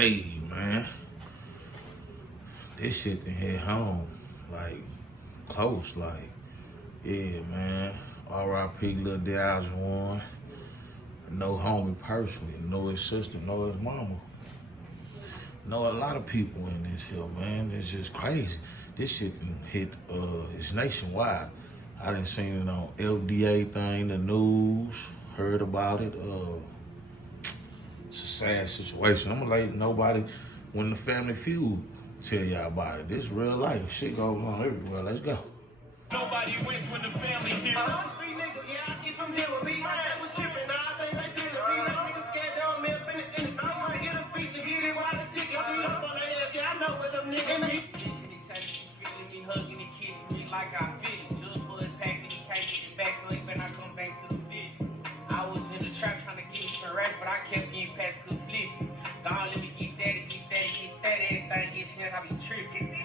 Hey man, this shit done hit home, like close, like yeah man. R.I.P. Lil Diaz. Know homie personally, know his sister, know his mama, know a lot of people in this here man. It's just crazy. This shit done hit. It's nationwide. I done seen it on LDA thing, the news, heard about it. It's a sad situation. I'm gonna let nobody, when the Family Feud, tell y'all about it. This real life. Shit goes on everywhere. Let's go. Nobody wins when the family feud. Street niggas, yeah, I keep them here with me. They was tripping, now I think they feel it. Niggas scared down me up in the street. Come get a feature, get it while the ticket. She up on their ass, yeah, I know what them niggas need. He said she feeling me, hugging and kissing me like I feel it. Just for his pack, then he can't get it back, so he better not come back to the bitch. I was in the trap trying to get me some rest, but I kept getting past the flip. God, let me get that, everything get shit, I be tripping.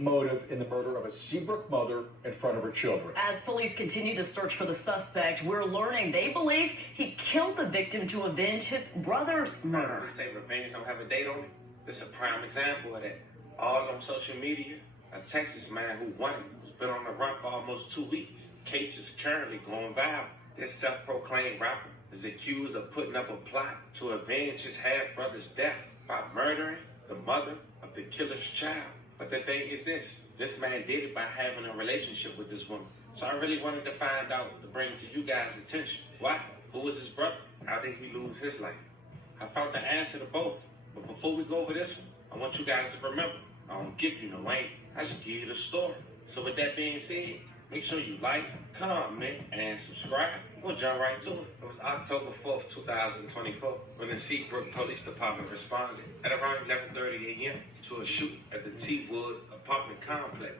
Motive in the murder of a Seabrook mother in front of her children. As police continue the search for the suspect, we're learning they believe he killed the victim to avenge his brother's murder. They say revenge don't have a date on it. This is a prime example of that. All on social media, a Texas man who won it, who's been on the run for almost 2 weeks. Case is currently going viral. This self-proclaimed rapper is accused of putting up a plot to avenge his half-brother's death by murdering the mother of the killer's child. But the thing is this man did it by having a relationship with this woman. So I really wanted to find out, to bring to you guys' attention. Why? Who was his brother? How did he lose his life? I found the answer to both. But before we go over this one, I want you guys to remember, I don't give you no aim. I just give you the story. So with that being said, make sure you like, comment, and subscribe. We'll jump right to it. It was October 4th, 2024, when the Seabrook Police Department responded at around 11:30 a.m. to a shooting at the T-Wood apartment complex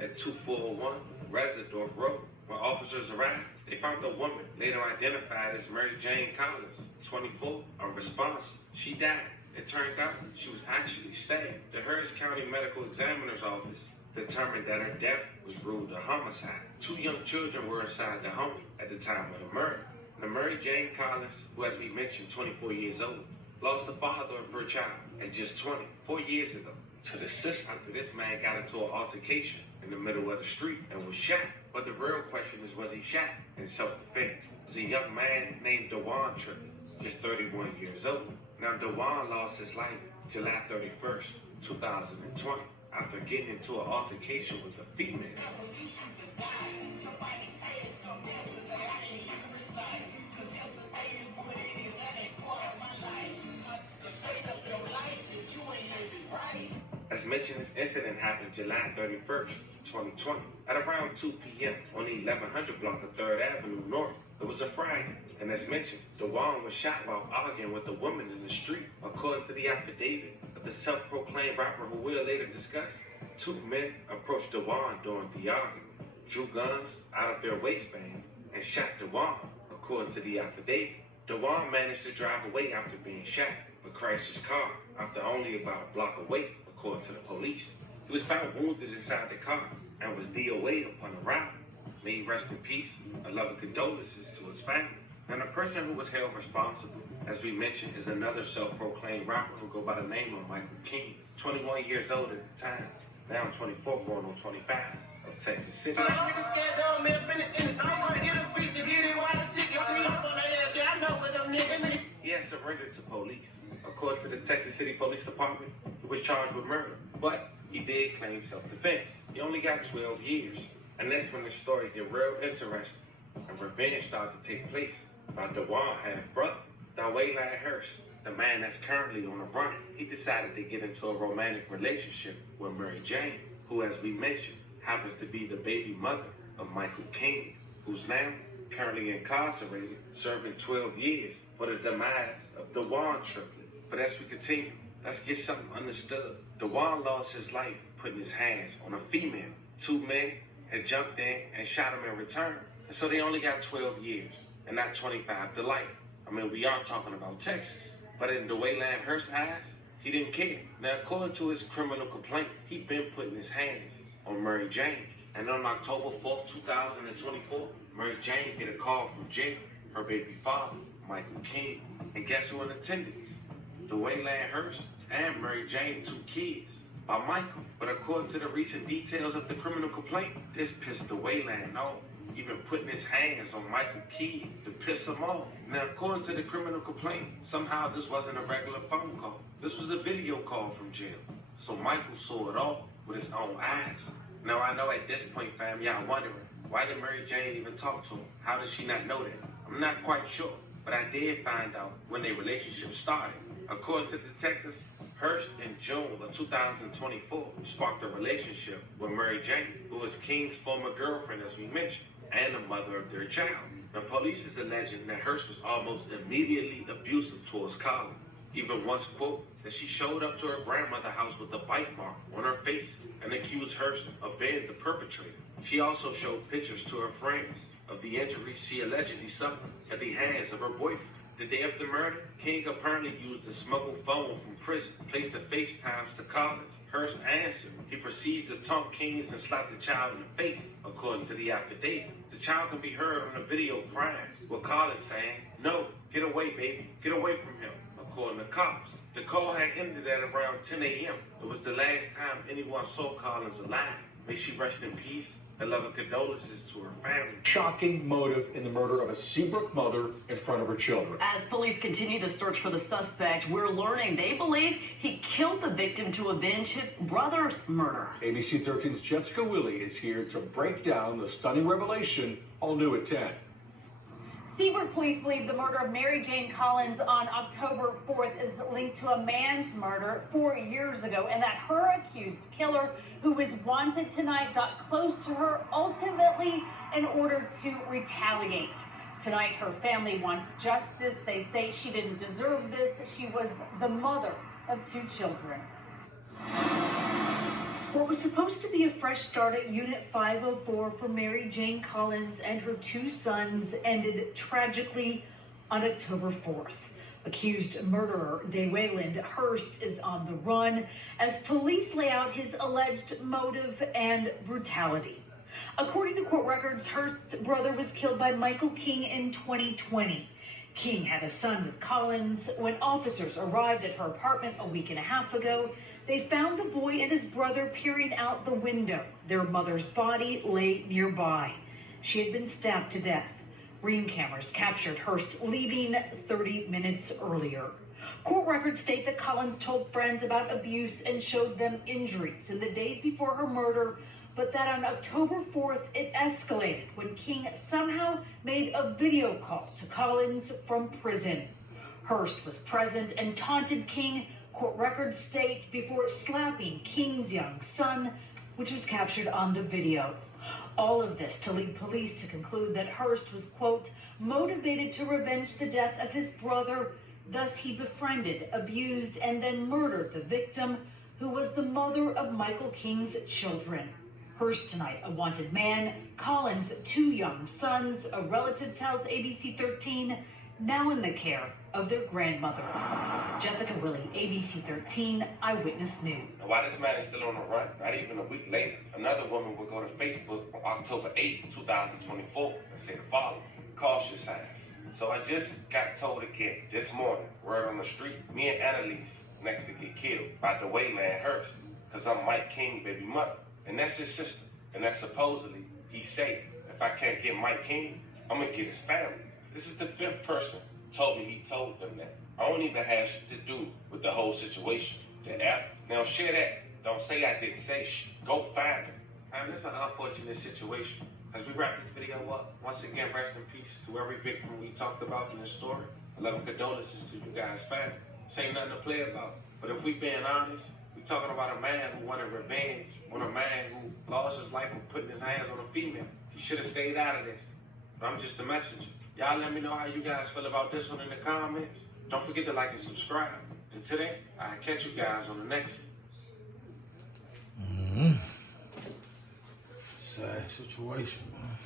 at 2401 Residorf Road. When officers arrived, they found a woman later identified as Mary Jane Collins, 24. On response, she died. It turned out she was actually stabbed. The Harris County Medical Examiner's Office determined that her death was ruled a homicide. 2 young children were inside the home at the time of the murder. Now, Mary Jane Collins, who, as we mentioned, 24 years old, lost the father of her child at just 4 years ago to the sister after this man got into an altercation in the middle of the street and was shot. But the real question is, was he shot in self-defense? It was a young man named Dewan Tripp, just 31 years old. Now, Dewan lost his life July 31st, 2020, after getting into an altercation with a female. As mentioned, this incident happened July 31st, 2020, at around 2 p.m. on the 1100 block of 3rd Avenue North. It was a Friday, and as mentioned, Dewan was shot while arguing with a woman in the street. According to the affidavit of the self-proclaimed rapper, who we'll later discuss, 2 men approached Dewan during the argument, drew guns out of their waistband, and shot Dewan. According to the affidavit, Dewan managed to drive away after being shot, but crashed his car after only about a block away, according to the police. He was found wounded inside the car and was DOA'd upon arrival. May he rest in peace. A loving condolences to his family. And the person who was held responsible, as we mentioned, is another self-proclaimed rapper who go by the name of Michael King, 21 years old at the time, now 24 going on 25, of Texas City. Niggas scared down me up in the street. Come get a feature, get it while the ticket. She up on their ass, yeah, I know what them niggas need. He had surrendered to police. According to the Texas City Police Department, he was charged with murder, but he did claim self-defense. He only got 12 years. And that's when the story get real interesting and revenge started to take place by Dewan half-brother. Dawayline Hurst, the man that's currently on the run, he decided to get into a romantic relationship with Mary Jane, who, as we mentioned, happens to be the baby mother of Michael King, who's now currently incarcerated, serving 12 years for the demise of Dewan Triplett. But as we continue, let's get something understood. Dewan lost his life putting his hands on a female. 2 men had jumped in and shot him in return. And so they only got 12 years. and not 25 to life. I mean, we are talking about Texas. But in DeWayland Hurst's eyes, he didn't care. Now, according to his criminal complaint, he'd been putting his hands on Mary Jane. And on October 4th, 2024, Mary Jane get a call from jail, her baby father, Michael King. And guess who in attendance? DeWayland Hurst and Mary Jane, 2 kids, by Michael. But according to the recent details of the criminal complaint, this pissed DeWayland off, even putting his hands on Michael King to piss him off. Now, according to the criminal complaint, somehow this wasn't a regular phone call. This was a video call from jail. So Michael saw it all with his own eyes. Now, I know at this point, fam, y'all wondering, why did Mary Jane even talk to him? How did she not know that? I'm not quite sure, but I did find out when their relationship started. According to detectives, Hurst in June of 2024 sparked a relationship with Mary Jane, who was King's former girlfriend, as we mentioned, and the mother of their child. The police is alleging that Hurst was almost immediately abusive towards Collins. Even once, quote, that she showed up to her grandmother's house with a bite mark on her face and accused Hurst of being the perpetrator. She also showed pictures to her friends of the injuries she allegedly suffered at the hands of her boyfriend. The day of the murder, King apparently used a smuggled phone from prison, placed the FaceTimes to Collins. Hurst answered. He proceeds to taunt Kings and slap the child in the face, according to the affidavit. The child can be heard on the video crying, with Collins saying, "No, get away, baby, get away from him," according to cops. The call had ended at around 10 a.m. It was the last time anyone saw Collins alive. May she rest in peace. And loving condolences to her family. Shocking motive in the murder of a Seabrook mother in front of her children. As police continue the search for the suspect, we're learning they believe he killed the victim to avenge his brother's murder. ABC 13's Jessica Willie is here to break down the stunning revelation, all new at 10. Seabrook police believe the murder of Mary Jane Collins on October 4th is linked to a man's murder 4 years ago, and that her accused killer, who is wanted tonight, got close to her ultimately in order to retaliate. Tonight, her family wants justice. They say she didn't deserve this. She was the mother of 2 children. What was supposed to be a fresh start at Unit 504 for Mary Jane Collins and her 2 sons ended tragically on October 4th. Accused murderer DeWayland Hurst is on the run as police lay out his alleged motive and brutality. According to court records, Hurst's brother was killed by Michael King in 2020. King had a son with Collins. When officers arrived at her apartment a week and a half ago, they found the boy and his brother peering out the window. Their mother's body lay nearby. She had been stabbed to death. Ring cameras captured Hurst leaving 30 minutes earlier. Court records state that Collins told friends about abuse and showed them injuries in the days before her murder, but that on October 4th, it escalated when King somehow made a video call to Collins from prison. Hurst was present and taunted King, court records state, before slapping King's young son, which was captured on the video. All of this to lead police to conclude that Hurst was, quote, motivated to revenge the death of his brother. Thus, he befriended, abused, and then murdered the victim, who was the mother of Michael King's children. Hurst tonight, a wanted man. Collins, 2 young sons. A relative tells ABC 13, now in the care of their grandmother. Jessica Willie, ABC 13, Eyewitness News. And while this man is still on the run, not even a week later, another woman would go to Facebook on October 8th, 2024 and say the following: cautious signs. So I just got told again this morning, word on the street, me and Annalise next to get killed by DeWayland Hurst, because I'm Mike King, baby mother. And that's his sister. And that's supposedly, he said, if I can't get Mike King, I'm going to get his family. This is the 5th person told me he told them that. I don't even have shit to do with the whole situation. The F. Now share that. Don't say I didn't say shh. Go find him. Man, this is an unfortunate situation. As we wrap this video up, once again, rest in peace to every victim we talked about in this story. I love and condolences to you guys' family. This ain't nothing to play about. But if we being honest, we talking about a man who wanted revenge on a man who lost his life for putting his hands on a female. He should have stayed out of this. But I'm just a messenger. Y'all let me know how you guys feel about this one in the comments. Don't forget to like and subscribe. And today, I'll catch you guys on the next one. Sad situation, man.